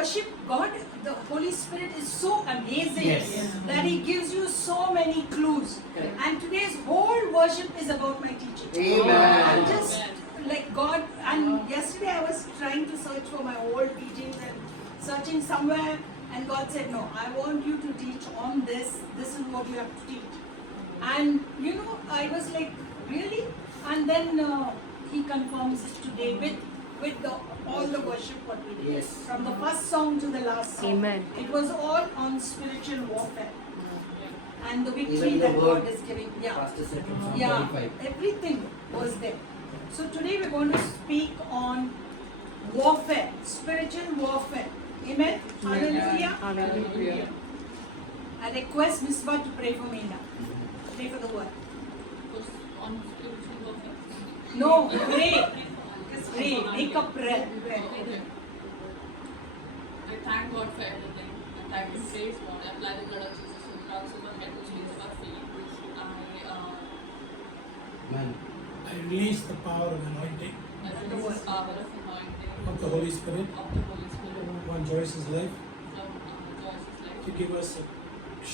worship God, the Holy Spirit is so amazing Yes. that He gives you so many clues. Correct. And today's whole worship is about my teaching. Amen. I'm just like God. And yesterday I was trying to search for my old teachings and searching somewhere, and God said, "No, I want you to teach on this. This is what you have to teach." And you know, I was like, really? And then He confirms it today with all the worship what we did. Yes. From the first song to the last song. Amen. It was all on spiritual warfare. And the victory Even the that word God is giving. Yeah. Pastor said from Psalm Yeah. 45. Everything was there. So today we're going to speak on warfare, spiritual warfare. Amen. Hallelujah. Hallelujah. I request Misbah to pray for me now. Pray for the word. On spiritual warfare. No, pray. Just pray. Make a prayer. Okay. I thank God for everything. I thank Him, praise God. I apply the blood of Jesus to the crowns of our head to the soles of our feet. Amen. I release the power of anointing I release the power of anointing of the Holy Spirit of the Holy Spirit on Joyce's life from Joyce's life to give us a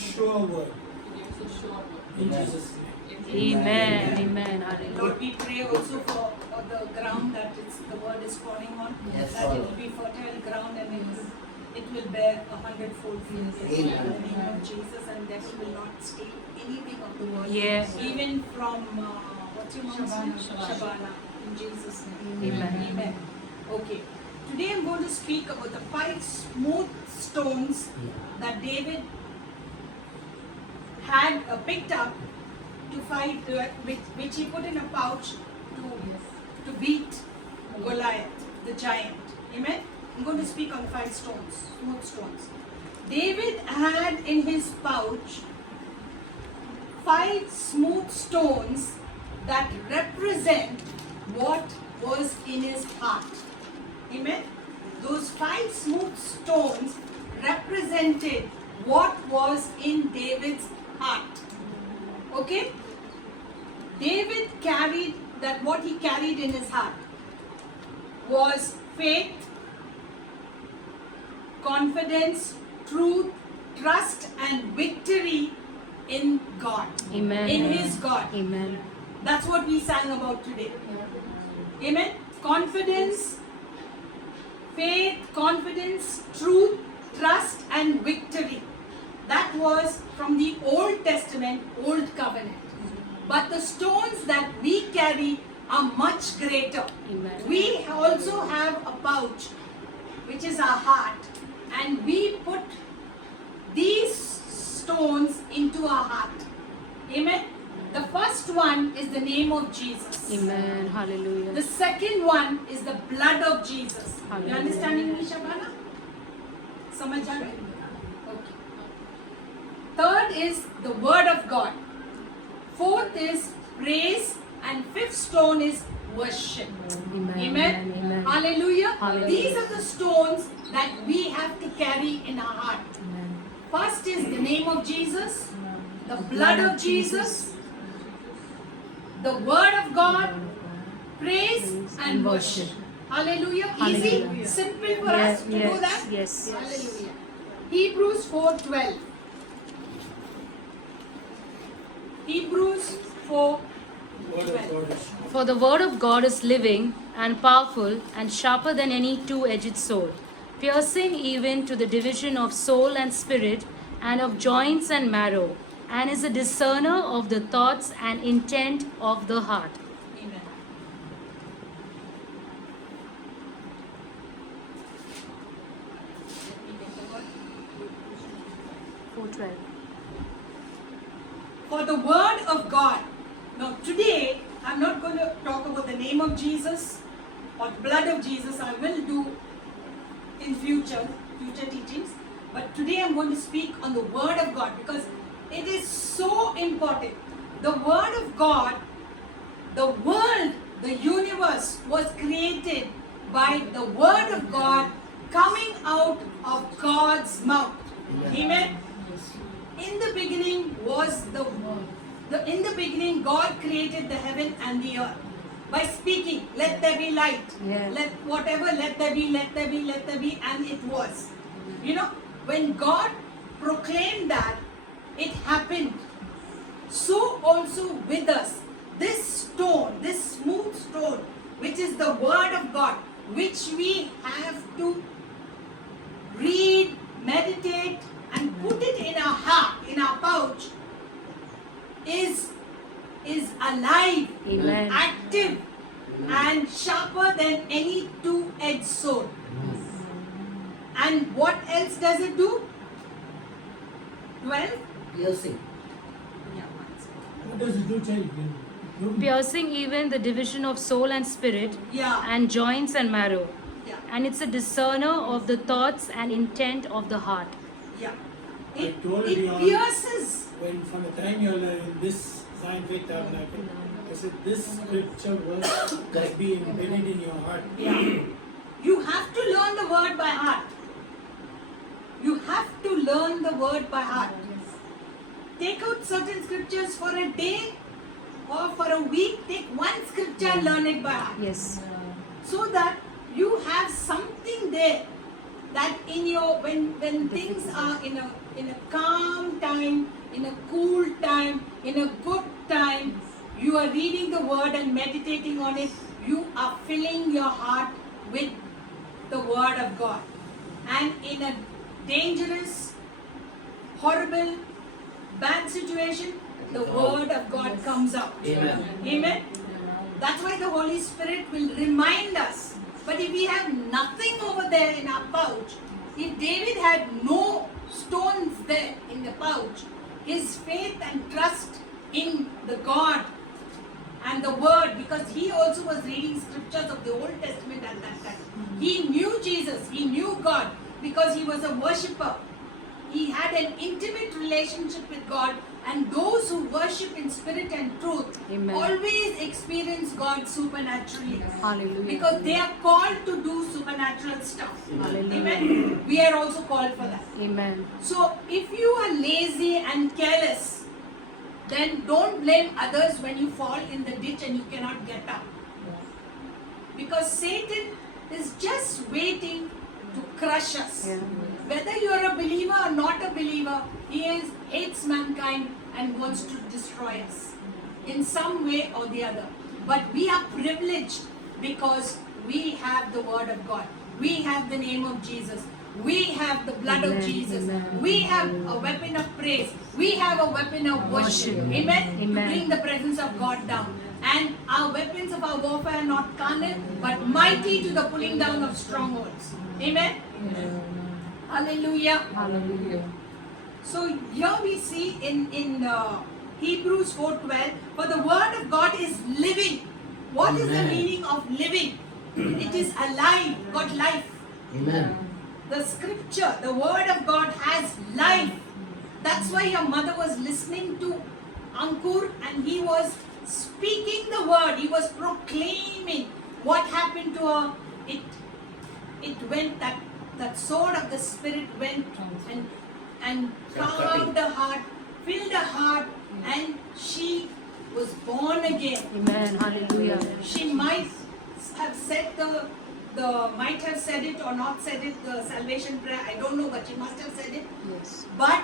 sure word to give us a sure word. in Amen. Jesus' name. Amen. Amen. Hallelujah. Lord, we pray also for the ground that the word is falling on, Yes, that it Father. will be fertile ground and it will bear 100-fold fruit in Amen. the name of Jesus, and devil will not steal anything of the word. Yes. Even from what's your mom's name? Shabana. Shabana. In Jesus' name. Amen. Amen. Okay. Today I'm going to speak about the 5 smooth stones that David had picked up to fight, which he put in a pouch to beat Goliath, the giant. Amen. I'm going to speak on the 5 stones, smooth stones. David had in his pouch 5 smooth stones that represent what was in his heart. Amen. Those 5 smooth stones represented what was in David's heart. Okay? David carried that, what he carried in his heart was faith, confidence, truth, trust, and victory in God. Amen. In his God. Amen. That's what we sang about today. Amen. Confidence, faith, confidence, truth, trust, and victory. That was from the Old Testament, Old Covenant. But the stones that we carry are much greater. Amen. We also have a pouch, which is our heart, and we put these stones into our heart. Amen. The first one is the name of Jesus. Amen. Hallelujah. The second one is the blood of Jesus. You Hallelujah. understanding me, Shabana? Samajh aa gayi? Okay. Third is the word of God. Fourth is praise, and fifth stone is worship. Amen. Amen. Amen. Hallelujah. Hallelujah. These are the stones that we have to carry in our heart. Amen. First is the name of Jesus, the blood of Jesus, the word of God, praise and worship. Hallelujah. Easy, Hallelujah. simple for Yes, us to do that. yes, yes. Hallelujah. Hebrews 4:12. Hebrews 4:12. Word of God is For the word of God is living and powerful and sharper than any two-edged sword, piercing even to the division of soul and spirit and of joints and marrow, and is a discerner of the thoughts and intent of the heart. Amen. Let me take the word. 4:12. For the word of God. Now today I'm not going to talk about the name of Jesus or the blood of Jesus. I will do in future teachings. But today I'm going to speak on the word of God because it is so important. The word of God, the world, the universe was created by the word of God coming out of God's mouth. Amen. In the beginning was the word. In the beginning, God created the heaven and the earth. by speaking, let there be light. Yeah. Let whatever, let there be, let there be, let there be, and it was. You know, when God proclaimed that, it happened. So also with us, this stone, this smooth stone, which is the word of God, which we have to read, meditate, and put it in our heart, in our pouch, is alive, Amen. active, and sharper than any two-edged sword. And what else does it do? 12? Piercing. Yeah, one second. What does it do, child? You- Piercing even the division of soul and spirit, Yeah, and joints and marrow. yeah, And it's a discerner of the thoughts and intent of the heart. yeah. I It told you on- pierces. When from the time you're in this Zion Faith Tabernacle, I said this scripture was Correct. be embedded in your heart. Yeah. You have to learn the word by heart. You have to learn the word by heart. Take out certain scriptures for a day or for a week. Take one scripture and learn it by heart. Yes. So that you have something there that in your when things are in a calm time, in a cool time, in a good time, you are reading the word and meditating on it. You are filling your heart with the word of God. And in a dangerous, horrible, bad situation, the word of God comes out. Amen. Amen. That's why the Holy Spirit will remind us. But if we have nothing over there in our pouch, if David had no stones there in the pouch, his faith and trust in the God and the Word, because he also was reading scriptures of the Old Testament at that time. He knew Jesus, he knew God, because he was a worshipper. He had an intimate relationship with God, and those who worship in spirit and truth Amen. always experience God supernaturally. Hallelujah. Because they are called to do supernatural stuff. Hallelujah. Amen. We are also called for that. Amen. So if you are lazy and careless, then don't blame others when you fall in the ditch and you cannot get up. Because Satan is just waiting to crush us. Yeah. Whether you are a believer or not a believer, he hates mankind and wants to destroy us in some way or the other. But we are privileged because we have the word of God. We have the name of Jesus. We have the blood Amen. of Jesus. Amen. We have a weapon of praise. We have a weapon of worship. Worship. Amen. To Amen. bring the presence of God down. And our weapons of our warfare are not carnal, but mighty to the pulling down of strongholds. Amen. Hallelujah. Hallelujah. So here we see in Hebrews 4:12, for the word of God is living. What is the Amen. meaning of living? It is alive, got life. Amen. The scripture, the word of God has life. That's why your mother was listening to Ankur and he was speaking the word. He was proclaiming what happened to her. It went, that sword of the spirit went and carved the heart, filled the heart, and she was born again. Amen. Hallelujah. She might have said might have said it or not said it, the salvation prayer, I don't know, but she must have said it. Yes. But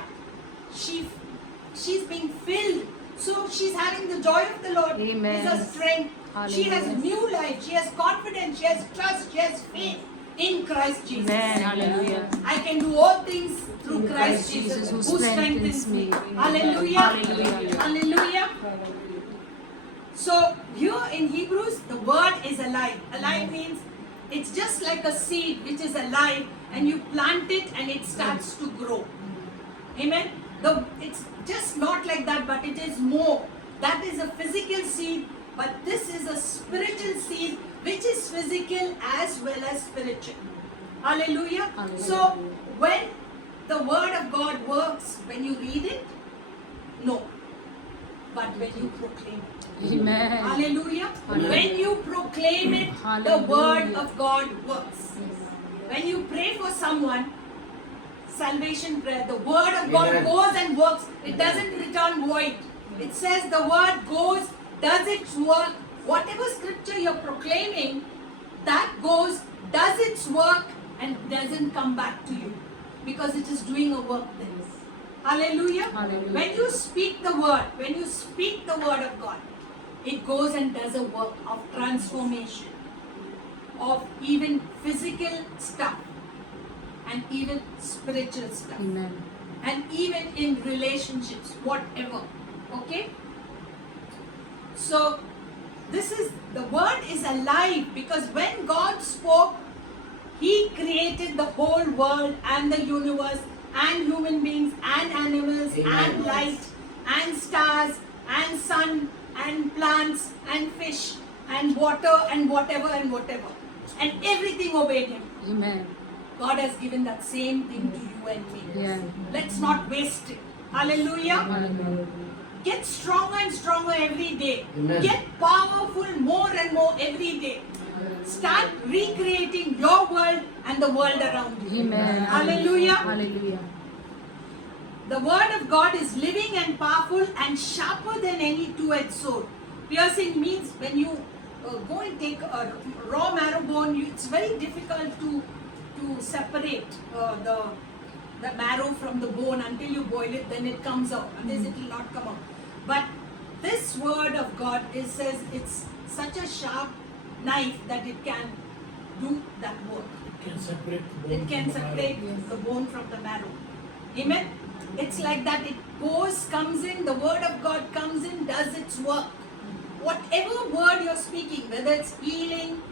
she's being filled. So she's having the joy of the Lord. Amen. Is her strength. She has Hallelujah. new life. She has confidence. She has trust. She has faith in Christ Jesus. Amen. Hallelujah. I can do all things through Christ Christ Jesus, Jesus who who strengthens me. Hallelujah. Hallelujah. Hallelujah. So here in Hebrews, the word is alive. Alive means it's just like a seed which is alive, and you plant it and it starts to grow. Amen. It's just not like that, but it is more. That is a physical seed, but this is a spiritual seed which is physical as well as spiritual. Hallelujah. Hallelujah. So when the word of God works, when you read it, no. But when you proclaim it. Amen. Hallelujah. Hallelujah. When you proclaim it, the Hallelujah. word of God works. When you pray for someone, salvation prayer, the word of God Amen. goes and works. It doesn't return void. It says the word goes, does its work, whatever scripture you're proclaiming, that goes, does its work and doesn't come back to you because it is doing a work there. Hallelujah. Hallelujah. When you speak the word, of God, it goes and does a work of transformation, of even physical stuff and even spiritual stuff. Amen. And even in relationships, whatever. Okay? So, the word is alive because when God spoke, He created the whole world and the universe and human beings and animals and light and stars and sun and plants and fish and water and whatever and whatever. And everything obeyed Him. Amen. God has given that same thing to you and me. Yeah. Let's not waste it. Hallelujah. Hallelujah. Get stronger and stronger every day. Amen. Get powerful more and more every day. Start recreating your world and the world around you. Amen. Hallelujah. Hallelujah. The word of God is living and powerful and sharper than any two-edged sword. Piercing means when you go and take a raw marrow bone, it's very difficult to separate the marrow from the bone until you boil it, then it comes out. Otherwise it will not come out. But this word of God, it says it's such a sharp knife that it can do that work. It can separate the bone It can from the marrow. separate the bone from the marrow. Amen. It's like that. It goes, comes in, the word of God comes in, does its work. Whatever word you're speaking, whether it's healing,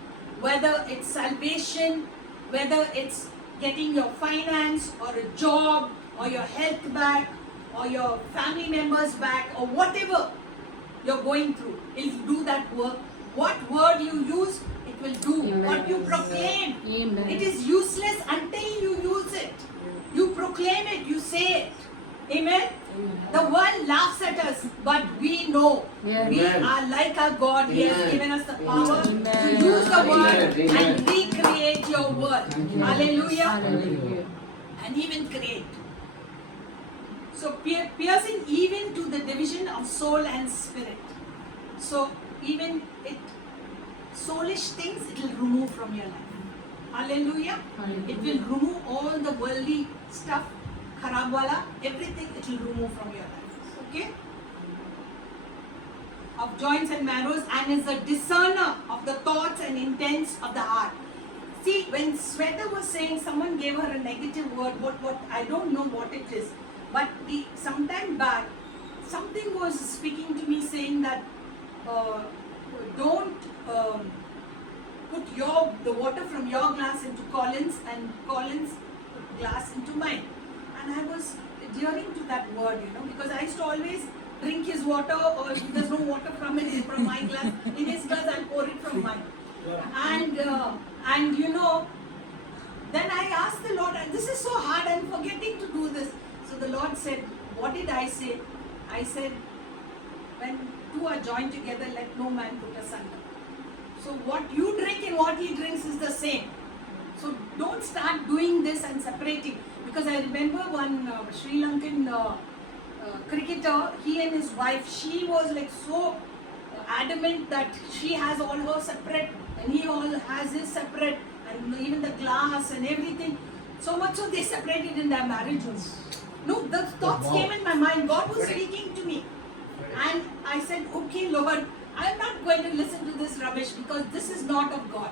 whether it's salvation, whether it's getting your finance or a job or your health back or your family members back or whatever you're going through, it'll do that work. What word you use, it will do. Amen. What you proclaim, Amen. it is useless until you use it. You proclaim it, you say it. Amen. The world laughs at us, but we know Yeah. we Amen. are like our God. He has Amen. given us the power Amen. to use the word Amen. and recreate your word. Hallelujah. Hallelujah. And even create. So piercing even to the division of soul and spirit. So even soulish things it will remove from your life. Hallelujah. Hallelujah. It will remove all the worldly stuff, kharab wala, everything it will remove from your life. Okay? Of joints and marrows, and is a discerner of the thoughts and intents of the heart. See, when Sweta was saying someone gave her a negative word, what I don't know what it is, but some time back, something was speaking to me saying that don't put the water from your glass into Colin's and Colin's glass into mine. And I was adhering to that word, because I used to always drink his water, or if there's no water from my glass, in his glass I'll pour it from mine. And then I asked the Lord, and this is so hard, I'm forgetting to do this. So the Lord said, what did I say? I said, when two are joined together, let no man put asunder. So what you drink and what he drinks is the same. So don't start doing this and separating. Because I remember one Sri Lankan cricketer, he and his wife, she was like so adamant that she has all her separate and he all has his separate, and even the glass and everything. So much so they separated in their marriage. No, the thoughts came in my mind. God was speaking to me. And I said, okay, Lord, I'm not going to listen to this rubbish because this is not of God.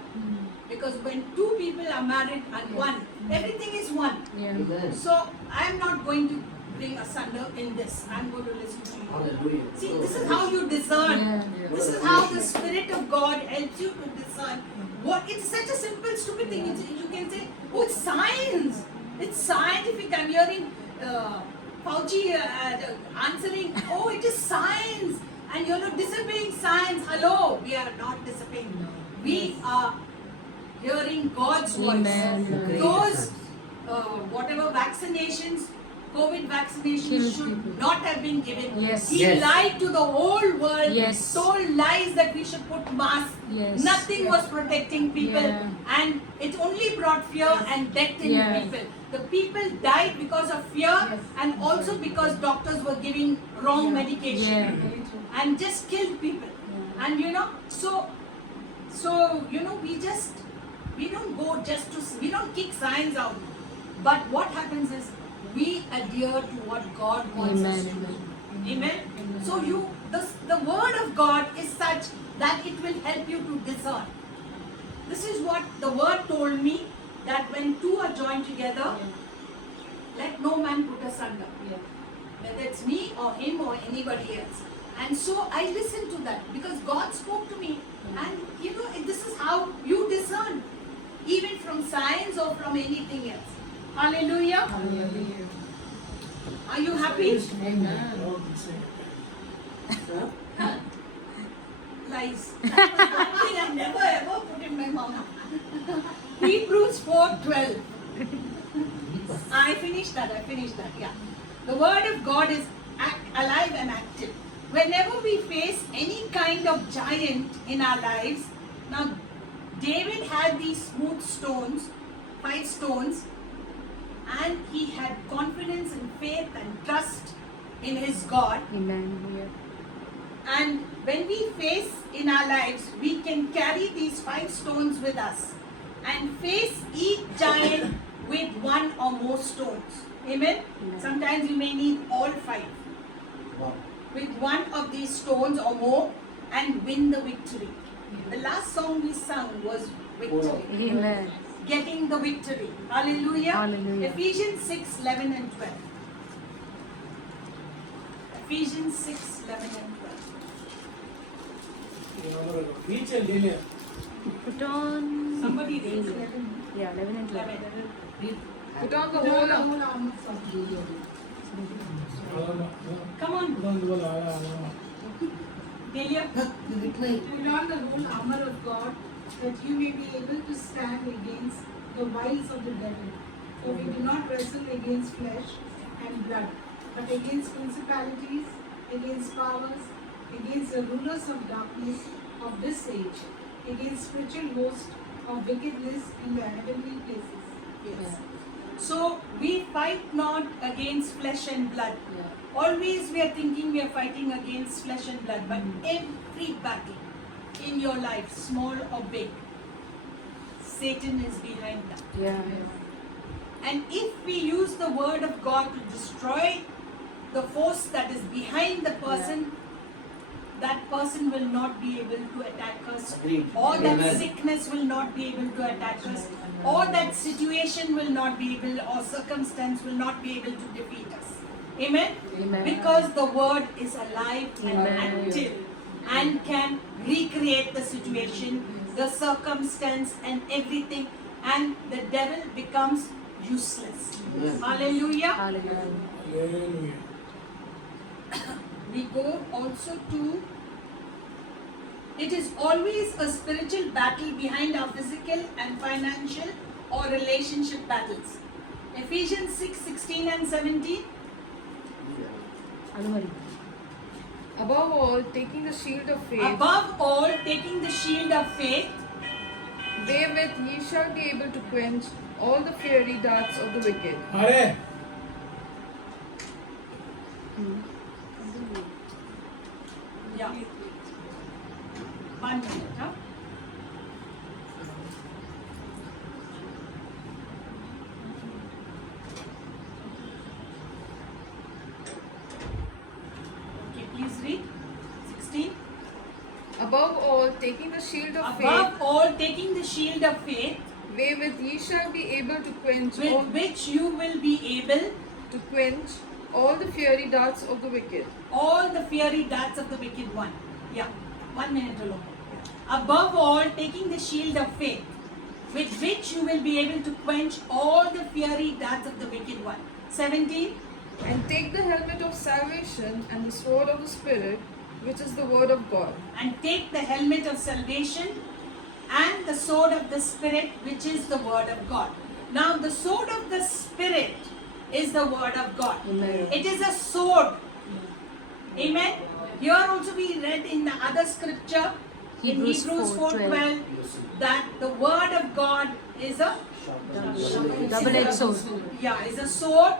Because when two people are married and one, everything is one. Yeah. Amen. So I'm not going to bring asunder in this. I'm going to listen to you. Hallelujah. See, this is how you discern. Yeah. This is how the Spirit of God helps you to discern. It's such a simple, stupid thing. You can say, oh, it's science. It's scientific. I'm hearing Fauci answering, oh, it is science. And disobeying science. Hello, we are not disobeying. We are hearing God's voice. Amen. Those, whatever vaccinations, COVID vaccinations Kills should people. not have been given. Yes. He Yes. lied to the whole world, Yes. told lies that we should put masks. Yes. Nothing was protecting people, Yeah. and it only brought fear and death in Yeah. people. The people died because of fear, Yes. and also because doctors were giving wrong medication Yeah. and just killed people. Yeah. And So you know, we don't go just to, we don't kick signs out, but what happens is we adhere to what God wants us to do. Amen. So the word of God is such that it will help you to discern. This is what the word told me, that when two are joined together, let no man put asunder. Whether it's me or him or anybody else. And so I listened to that because God spoke to me. And you know, this is how you discern, even from science or from anything else. Hallelujah. Are you happy? Lord, we say. Lies. That was one thing I never ever put in my mouth. Hebrews 4:12. I finished that, yeah. The word of God is alive and active. Whenever we face any kind of giant in our lives, now David had these smooth stones, 5 stones, and he had confidence and faith and trust in his God. Amen. Yeah. And when we face in our lives, we can carry these 5 stones with us and face each giant with 1 or more stones. Amen? Amen. Sometimes you may need all 5. With 1 of these stones or more and win the victory. The last song we sung was victory. Amen. Getting the victory. Hallelujah. Hallelujah. Ephesians 6, 11 and 12. Ephesians 6, 11 and 12. Each and daily. Put on. Somebody reads 11. Yeah, 11 and 12. 11. Put on the whole armor. Come on, Delia. Put on the whole armor of God, that you may be able to stand against the wiles of the devil. For we do not wrestle against flesh and blood, but against principalities, against powers, against the rulers of darkness of this age, against spiritual hosts of wickedness in the heavenly places. Yes. So we fight not against flesh and blood. Always we are thinking we are fighting against flesh and blood, but every battle in your life, small or big, Satan is behind that. Yeah. And if we use the word of God to destroy the force that is behind the person, that person will not be able to attack us, or that sickness will not be able to attack us, or that situation will not be able, or circumstance will not be able to defeat us. Amen? Amen. Because the word is alive and Amen. active and can recreate the situation, the circumstance and everything, and the devil becomes useless. Hallelujah. Hallelujah. Hallelujah. We go also to, it is always a spiritual battle behind our physical and financial or relationship battles. Ephesians 6, 16 and 17. Anumari. Above all, taking the shield of faith, Above all, taking the shield of faith, wherewith ye shall be able to quench all the fiery darts of the wicked. Hare. yeah. 1 minute, huh? Okay, please read. 16. Above all, taking the shield of Above faith, all, taking the shield of faith, wherewith ye shall be able to quench with which you will be able all the fiery darts of the wicked. all the fiery darts of the wicked one. Yeah, 1 minute alone. Above all, taking the shield of faith, with which you will be able to quench all the fiery darts of the wicked one. 17. And take the helmet of salvation and the sword of the Spirit, which is the word of God. And take the helmet of salvation and the sword of the Spirit, which is the word of God. Now, the sword of the Spirit is the word of God. Amen. It is a sword. Amen. Here also we read in the other scripture, Hebrews in Hebrews 4:12, that the word of God is a Double-edged sword. yeah, is a sword,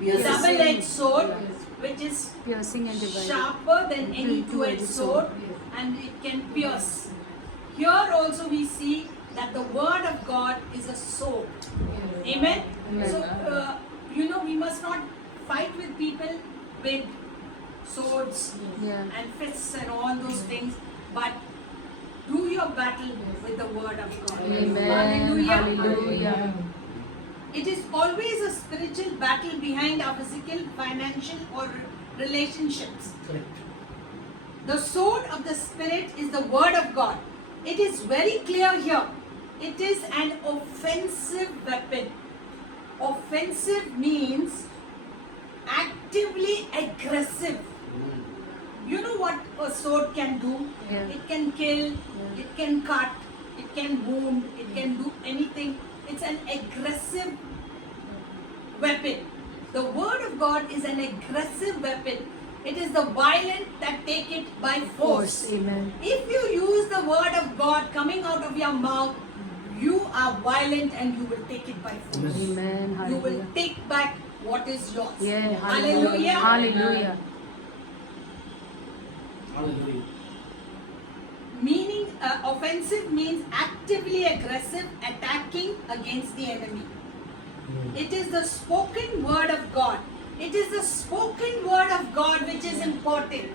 double-edged sword, which is Piercing and dividing. sharper than any two-edged sword, and it can pierce. Here also we see that the word of God is a sword. Amen. Amen. So we must not fight with people with swords Yeah. and fists and all those things, but do your battle with the word of God. Amen. Hallelujah. It is always a spiritual battle behind our physical, financial, or relationships. Correct. The sword of the Spirit is the word of God. It is very clear here. It is an offensive weapon. Offensive means actively aggressive. You know what a sword can do? Yeah. It can kill, it can cut, it can wound, it can do anything. It's an aggressive weapon. The word of God is an aggressive weapon. It is the violent that take it by force. Amen. If you use the word of God coming out of your mouth, you are violent and you will take it by force. Amen. You will Hallelujah. take back what is yours. Yeah. Hallelujah. Hallelujah. Hallelujah. Meaning, offensive means actively aggressive, attacking against the enemy. It is the spoken word of God. It is the spoken word of God which is important.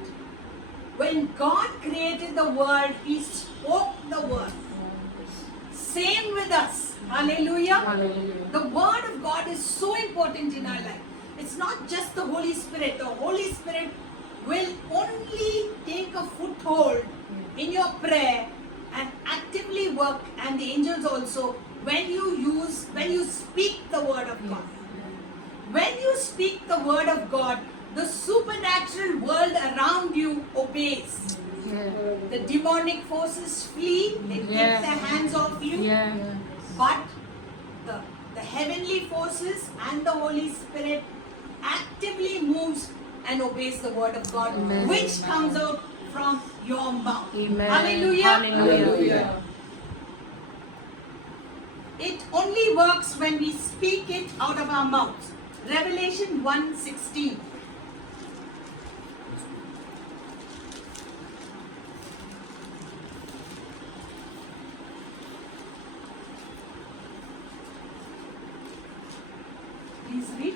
When God created the world, He spoke the word. Same with us. Hallelujah. Hallelujah. The word of God is so important in our life. It's not just the Holy Spirit. The Holy Spirit will only take a foothold in your prayer and actively work, and the angels also, when you speak the word of God. When you speak the word of God, the supernatural world around you obeys. Yeah. The demonic forces flee, they take Yeah. their hands off you. Yeah. But the heavenly forces and the Holy Spirit actively moves and obeys the word of God, Amen. which comes out from your mouth. Amen. Hallelujah. Hallelujah. It only works when we speak it out of our mouths. Revelation 1:16. Please read.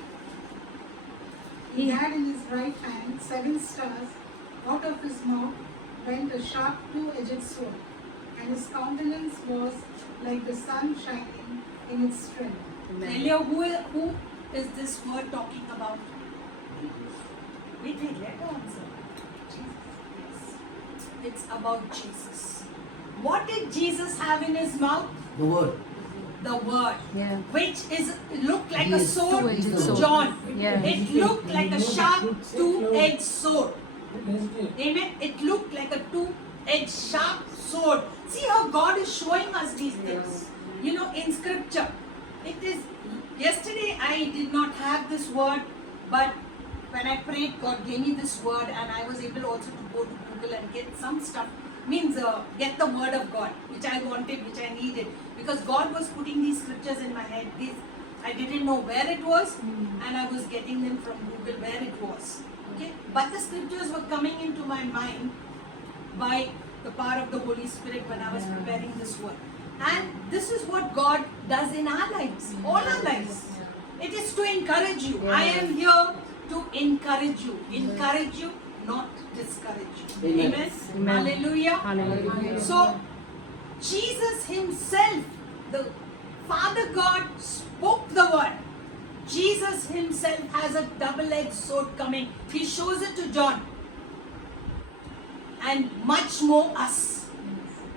He had in his right hand 7 stars. Out of his mouth went a sharp two-edged sword, and his countenance was like the sun shining in its strength. Elia, who is this word talking about? Wait, let her answer. Jesus. Yes. It's about Jesus. What did Jesus have in his mouth? The word. The word. Yeah. Which looked like a Yes, sword two-edged to sword. John. Yeah. It looked like a sharp two-edged sword. Yes, dear. Amen. It looked like a two-edged sharp sword. See how God is showing us these things. You know, in scripture. It is, yesterday I did not have this word, but when I prayed, God gave me this word, and I was able also to go to Google and get some stuff. Get the word of God, which I wanted, which I needed. Because God was putting these scriptures in my head. I didn't know where it was, and I was getting them from Google where it was. Okay, but the scriptures were coming into my mind by the power of the Holy Spirit when I was preparing this word. And this is what God does in our lives, all our lives. It is to encourage you. I am here to encourage you, not discourage you. Amen. Amen. Amen. Hallelujah. Hallelujah. So, Jesus Himself, the Father God, spoke the word. Jesus Himself has a double-edged sword coming. He shows it to John. And much more us.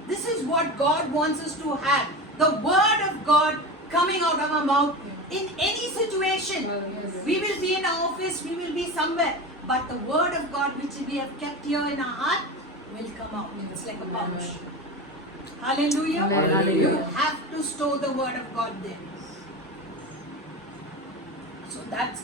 This is what God wants us to have. The word of God coming out of our mouth in any situation. We will be in our office, we will be somewhere. But the word of God which we have kept here in our heart will come out. It's like a pouch. Hallelujah. Amen. You Hallelujah. have to store the word of God there. So that's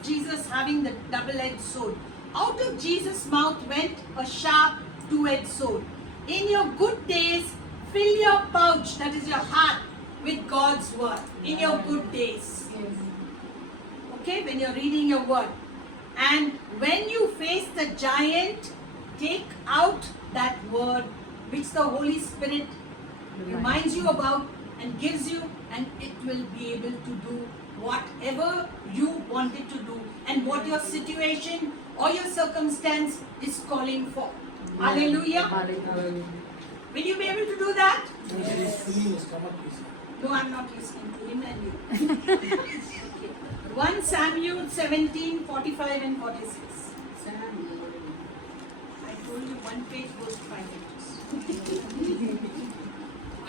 Jesus having the double-edged sword. Out of Jesus' mouth went a sharp two-edged sword. In your good days, fill your pouch, that is your heart, with God's word. In your good days. Okay, when you're reading your word. And when you face the giant, take out that word which the Holy Spirit reminds you about and gives you, and it will be able to do whatever you want it to do and what your situation or your circumstance is calling for. Hallelujah. Hallelujah. Will you be able to do that? Please come up, please. No, I'm not listening to him and you. Okay. 1 Samuel 17, 45 and 46. I told you one page goes 5 pages.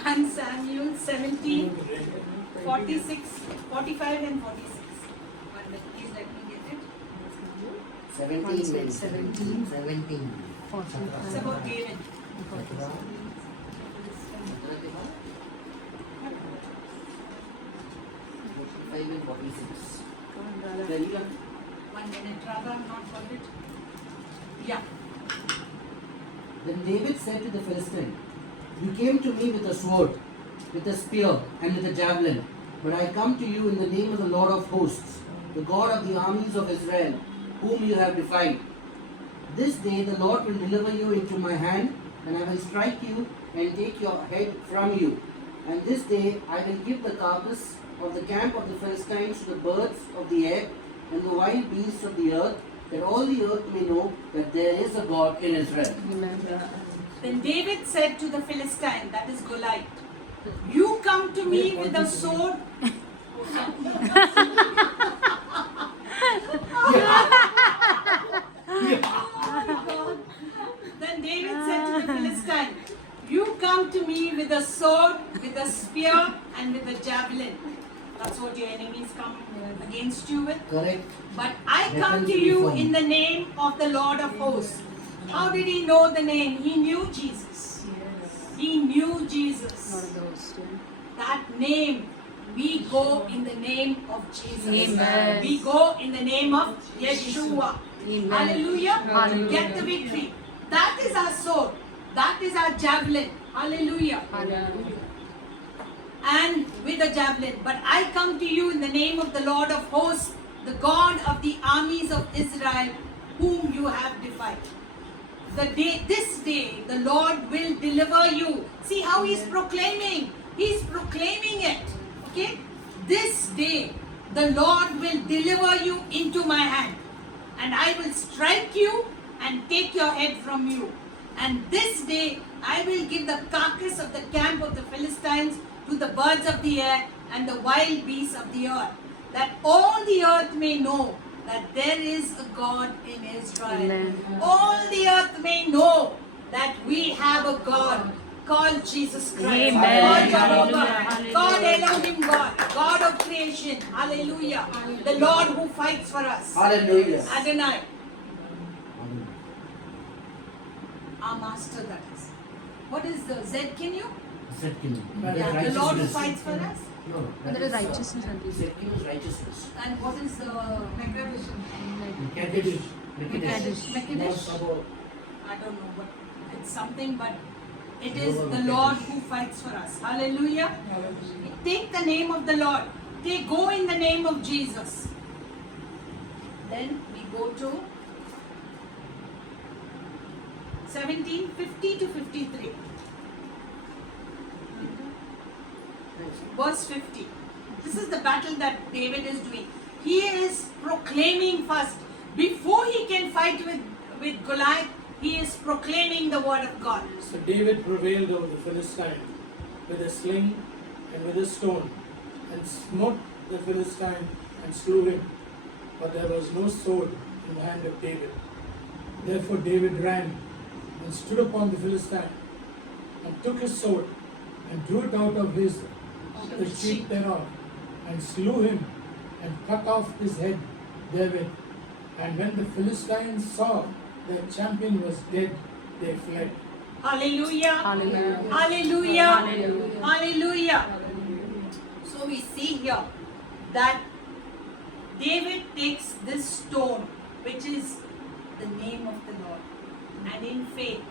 1 Samuel 17, 46, 45 and 46. One minute, please let me get it. 17 means 17. 17. It's about David. 45 and 46. One minute, rather, I'm not got it. Yeah. Then David said to the Philistine, "You came to me with a sword, with a spear, and with a javelin, but I come to you in the name of the Lord of hosts, the God of the armies of Israel, whom you have defied. This day the Lord will deliver you into my hand, and I will strike you and take your head from you. And this day I will give the carcass of the camp of the Philistines to the birds of the air and the wild beasts of the earth, that all the earth may know that there is a God in Israel." Then David said to the Philistine, that is Goliath, "You come to me with a sword." Then David said to the Philistine, "You come to me with a sword, with a spear, and with a javelin." That's what your enemies come against you with. Correct? But I come to you in the name of the Lord of hosts. How did he know the name? He knew Jesus. He knew Jesus. That name, we go in the name of Jesus. Amen. We go in the name of Yeshua. Amen. Hallelujah. Hallelujah. Get the victory. That is our sword. That is our javelin. Hallelujah. And with a javelin. But I come to you in the name of the Lord of hosts, the God of the armies of Israel, whom you have defied. This day, the Lord will deliver you. See how he's proclaiming. He's proclaiming it. Okay? This day, the Lord will deliver you into my hand. And I will strike you and take your head from you. And this day, I will give the carcass of the camp of the Philistines to the birds of the air and the wild beasts of the earth, that all the earth may know that there is a God in Israel. Amen. All the earth may know that we have a God called Jesus Christ. Amen. God Jehovah, Hallelujah. God Elohim God, God of creation. Hallelujah. The Lord who fights for us. Hallelujah. Adonai, our master that is. What is the Zedkinu? Zedkinu. Yeah, Yeah, the Lord who Righteousness. fights for us. No, that There is is, righteousness and peace. Zedkinu is righteousness. And what is the Mekadesh. Mekadesh? I don't know, but it's something, but it is the Lord who fights for us. Hallelujah. Take the name of the Lord. Go in the name of Jesus. Then we go to 17:50 to 53. Verse 50. This is the battle that David is doing. He is proclaiming first. Before he can fight with Goliath, he is proclaiming the word of God. So David prevailed over the Philistine with a sling and with a stone, and smote the Philistine and slew him. But there was no sword in the hand of David. Therefore David ran and stood upon the Philistine, and took his sword, and drew it out of the cheek thereof, and slew him, and cut off his head therewith. And when the Philistines saw their champion was dead, they fled. Hallelujah. Hallelujah. Hallelujah. Hallelujah. Hallelujah. So we see here that David takes this stone, which is the name of the Lord, and in faith,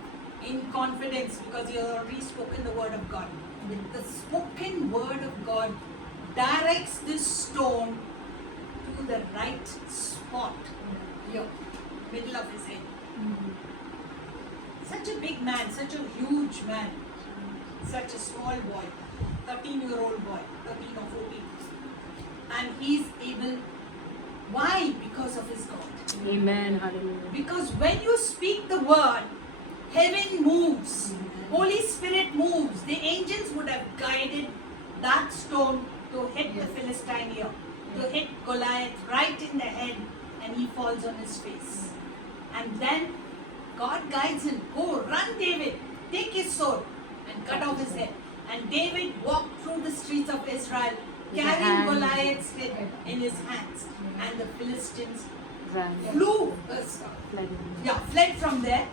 in confidence, because he has already spoken the word of God. With the spoken word of God directs this stone to the right spot here. big man, such a huge man, such a small boy, 13-year-old boy, 13 or 14. And he's able, why? Because of his God. Amen. Hallelujah. Because when you speak the word, heaven moves, Holy Spirit moves. The angels would have guided that stone to hit the Philistine here, to hit Goliath right in the head, and he falls on his face. And then God guides him, go, run David, take his sword and cut off his head. And David walked through the streets of Israel carrying hand. Goliath's head in his hands. And the Philistines Ran. fled from there.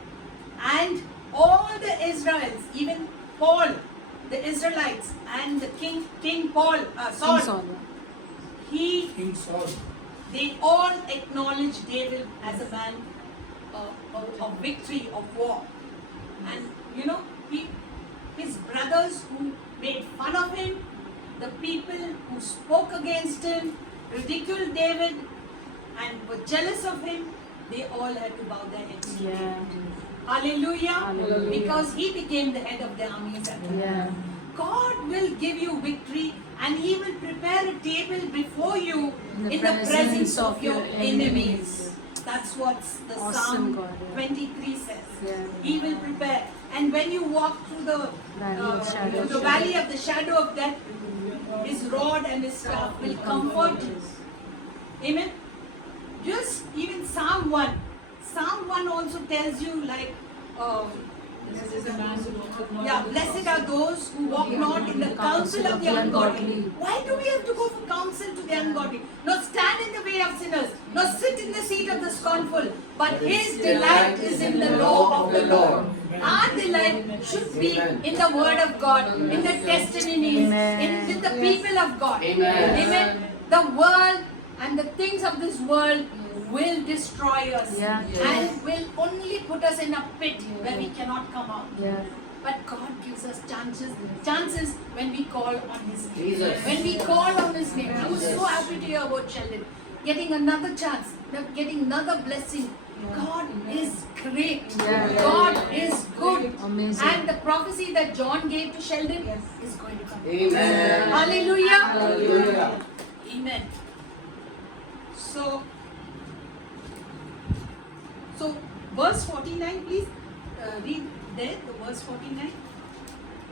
And all the Israelites, even Paul, the Israelites and the King Saul, King Saul, yeah. King Saul. they all acknowledged David as a man of victory, of war. And you know, his brothers who made fun of him, the people who spoke against him, ridiculed David and were jealous of him, they all had to bow their heads to Yeah. David. Hallelujah. Hallelujah. Because he became the head of the armies at that Yeah. time. God will give you victory and he will prepare a table before you in the presence of your enemies. That's what the Awesome Psalm God, yeah. 23 says. Yeah. He will prepare. And when you walk through the valley of the shadow of death, his rod and his staff will comfort you. Amen. Just even Psalm 1. Psalm 1 also tells you like, blessed are those who walk not in the counsel of the ungodly. Why do we have to go for counsel to the ungodly? Not stand in the way of sinners, not sit in the seat of the scornful, but his delight is in the law of the Lord. Our delight should be in the word of God, in the testimonies, with the people of God. Amen. The world and the things of this world will destroy us and will only put us in a pit where we cannot come out. Yeah. But God gives us chances when we call on His name. Jesus. When we call on His name. I was so happy to hear about Sheldon. Getting another chance, getting another blessing. God is great. Yeah. God is good. Amazing. And the prophecy that John gave to Sheldon is going to come. Amen. Hallelujah. Hallelujah. Amen. So verse 49, please read there, the verse 49.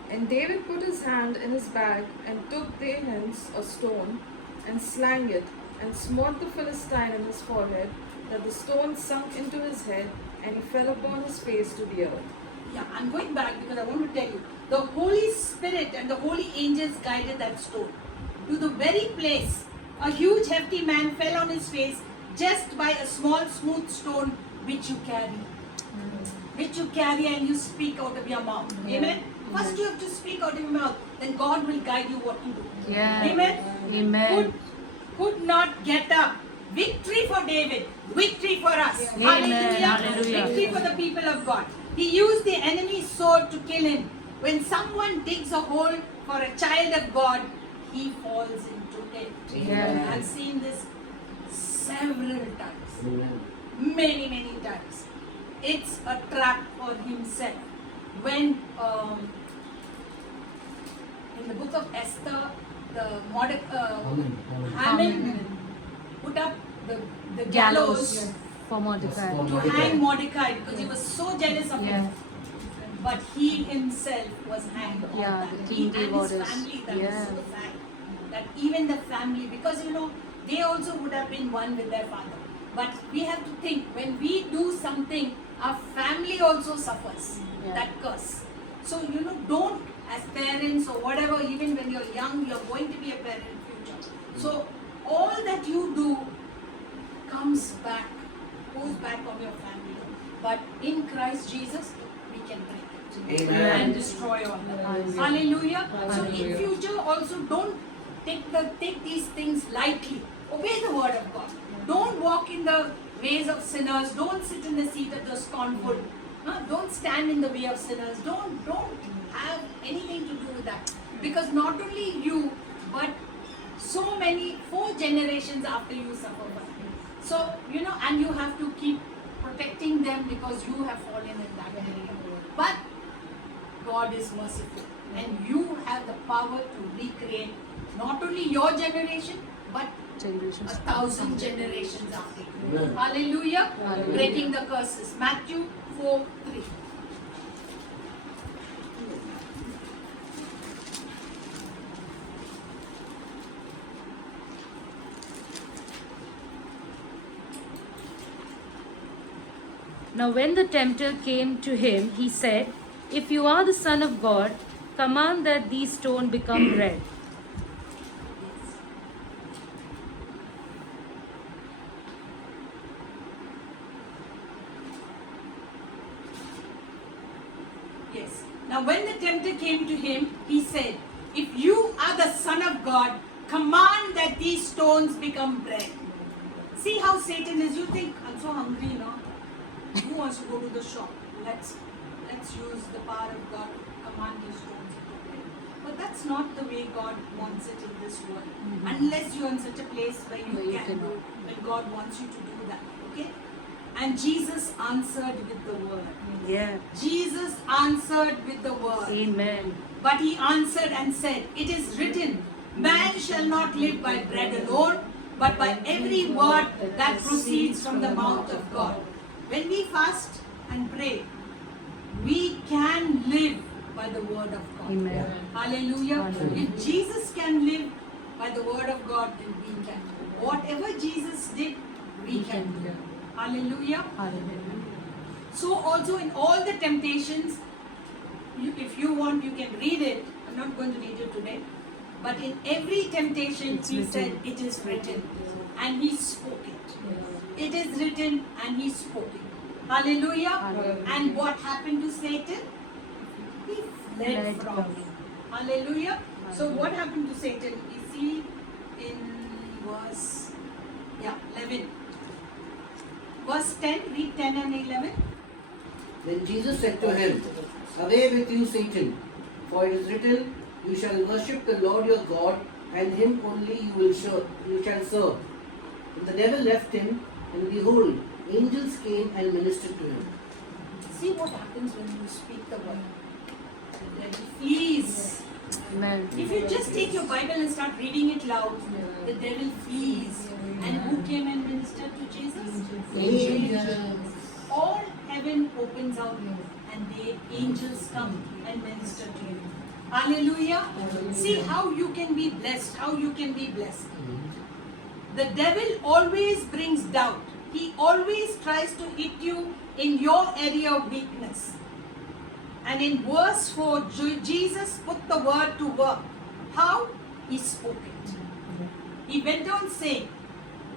And David put his hand in his bag and took thence a stone and slang it and smote the Philistine in his forehead, that the stone sunk into his head and he fell upon his face to the earth. Yeah, I'm going back because I want to tell you. The Holy Spirit and the holy angels guided that stone to the very place. A huge hefty man fell on his face just by a small smooth stone which you carry. Which you carry and you speak out of your mouth. Amen. First you have to speak out of your mouth. Then God will guide you what to do. Yeah. Amen. Amen. Could not get up. Victory for David. Victory for us. Amen. Hallelujah. Hallelujah. Victory for the people of God. He used the enemy's sword to kill him. When someone digs a hole for a child of God, he falls into it. Yeah. I've seen this several times. Amen. Many times. It's a trap for himself. When in the book of Esther, the Haman put up the gallows For Mordecai. to hang Mordecai because he was so jealous of Yeah. him. But he himself was hanged on Yeah, that. the He king and his David. family, that Yeah. was so sad. That even the family, because you know, they also would have been one with their father. But we have to think, when we do something, our family also suffers that curse. So you know, don't, as parents or whatever, even when you're young, you're going to be a parent in future. So all that you do comes back, goes back on your family. But in Christ Jesus, we can break it Amen. and destroy all that. Hallelujah. Hallelujah. So in Hallelujah. future also don't take these things lightly. Obey the word of God. Don't walk in the ways of sinners. Don't sit in the seat of the scornful. Don't stand in the way of sinners. Don't have anything to do with that. Because not only you, but so many 4 generations after you suffer that. So, you know, and you have to keep protecting them because you have fallen in that area. But God is merciful, and you have the power to recreate not only your generation, but Generations. 1,000 generations after you. Amen. Hallelujah. Hallelujah. Breaking the curses. Matthew 4:3. Now, when the tempter came to him, he said, "If you are the Son of God, command that these stones become bread." Yes. Now, when the tempter came to him, he said, "If you are the Son of God, command that these stones become bread." See how Satan is. You think, I'm so hungry, you know. Who wants to go to the shop? Let's use the power of God to command these stones into bread. But that's not the way God wants it in this world. Unless you're in such a place where Where you you can can do, when God wants you to do that. Okay? And Jesus answered with the word. Yeah. Jesus answered with the word. Amen. But he answered and said, "It is written, man shall not live by bread alone, but by every word that proceeds from the mouth of God." When we fast and pray, we can live by the word of God. Amen. Hallelujah. Hallelujah. If Jesus can live by the word of God, then we can. Whatever Jesus did, we can do. Hallelujah. Hallelujah. So also in all the temptations, if you want, you can read it. I'm not going to read it today. But in every temptation, It's he written. said, "It is written." And he spoke it. It is written and he spoke it. Hallelujah. Hallelujah. And what happened to Satan? He fled Fled from from him. Hallelujah. So what happened to Satan? We see in verse 11. Verse 10, read 10 and 11. Then Jesus said to him, "Away with you, Satan, for it is written, you shall worship the Lord your God, and him only you shall serve." And the devil left him, and behold, angels came and ministered to him. See what happens when you speak the word. The devil flees. Amen. If you just take your Bible and start reading it loud, the devil flees. And who came and ministered to Jesus? Angels. All heaven opens out and the angels come and minister to you. Hallelujah. See how you can be blessed, how you can be blessed. The devil always brings doubt. He always tries to hit you in your area of weakness. And in verse 4, Jesus put the word to work. How? He spoke it. He went on saying,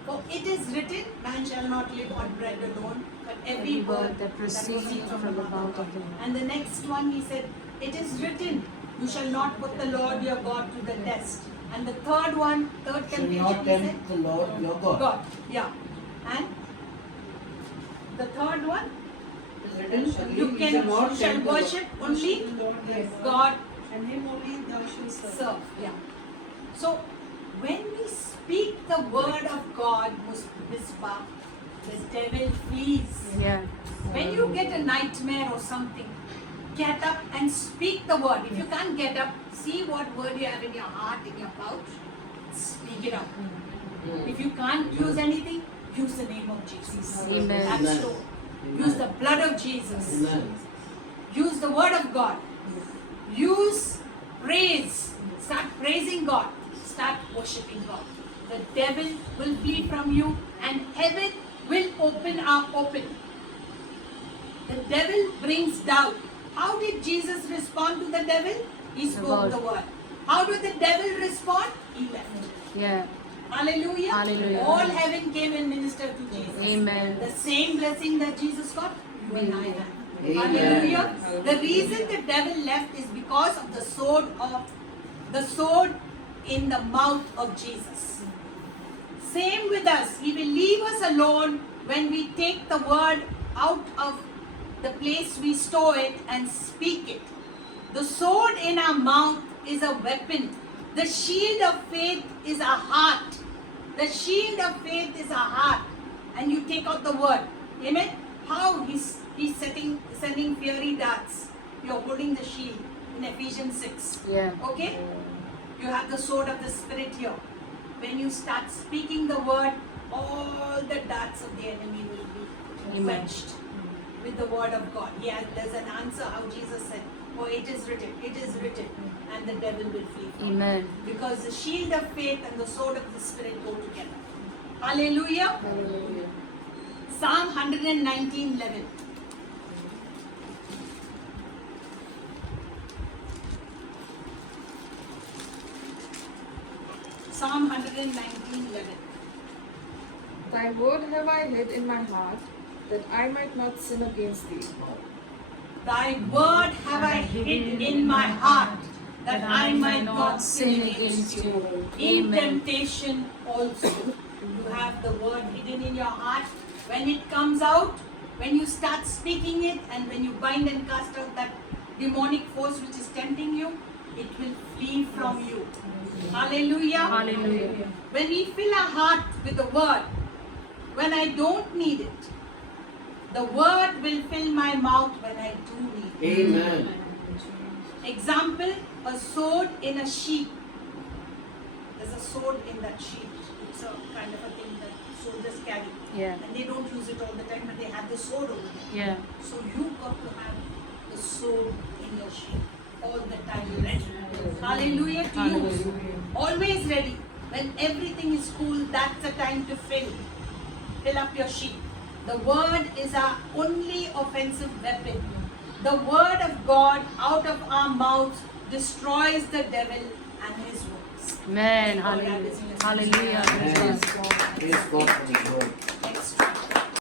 "For it is written, man shall not live on bread alone, but every word that proceeds from the mouth of God." And the next one he said, "It is written, you shall not put the Lord your God to the test." And the third one, third Shall temptation, not he said, tempt the Lord your God. God. Yeah. And the third one, It is written, you shall tempt the worship only God, And him only thou shalt serve. serve. Yeah. So when we speak the word of God, Misbah, the devil flees. Yeah. When you get a nightmare or something, get up and speak the word. If you can't get up, see what word you have in your heart, in your pouch, speak it out. If you can't use anything, use the name of Jesus. Amen. That's Amen. so. Use the blood of Jesus. Amen. Use the word of God. Use praise. Start praising God. Start worshiping God. The devil will flee from you and heaven will open. The devil brings doubt. How did Jesus respond to the devil? He spoke the word. How did the devil respond? He left. Yeah. Hallelujah. Hallelujah. All heaven came and ministered to Jesus. Amen. The same blessing that Jesus got, you and I have. Amen. Hallelujah. The reason the devil left is because of the sword in the mouth of Jesus. Same with us. He will leave us alone when we take the word out of the place we store it and speak it. The sword in our mouth is a weapon. The shield of faith is our heart. The shield of faith is our heart. And you take out the word. Amen. How He's sending fiery darts. You're holding the shield in Ephesians 6. Yeah. Okay? You have the sword of the Spirit here. When you start speaking the word, all the darts of the enemy will be Amen. quenched with the word of God. Yeah, there's an answer how Jesus said, "Oh, it is written, and the devil will flee from you." Amen. Because the shield of faith and the sword of the Spirit go together. Hallelujah. Hallelujah. Psalm 119:11. Psalm 119:11. Thy word have I hid in my heart, that I might not sin against thee. Thy word have I hid in my heart, that I might not sin against you. In Amen. temptation also, you have the word hidden in your heart. When it comes out, when you start speaking it, and when you bind and cast out that demonic force which is tempting you, it will flee from you. Hallelujah. Hallelujah. When we fill our heart with the word, when I don't need it, the word will fill my mouth when I do need it. Amen. Example, a sword in a sheath. There's a sword in that sheath. It's a kind of a thing that soldiers carry. Yeah. And they don't use it all the time, but they have the sword over there. Yeah. So you've got to have the sword in your sheath all the time ready. Hallelujah to you. Hallelujah. Always ready. When everything is cool, that's the time to fill. Fill up your sheath. The word is our only offensive weapon. The word of God out of our mouths destroys the devil and his works. Amen. Hallelujah. Hallelujah. Amen. Praise God for His word.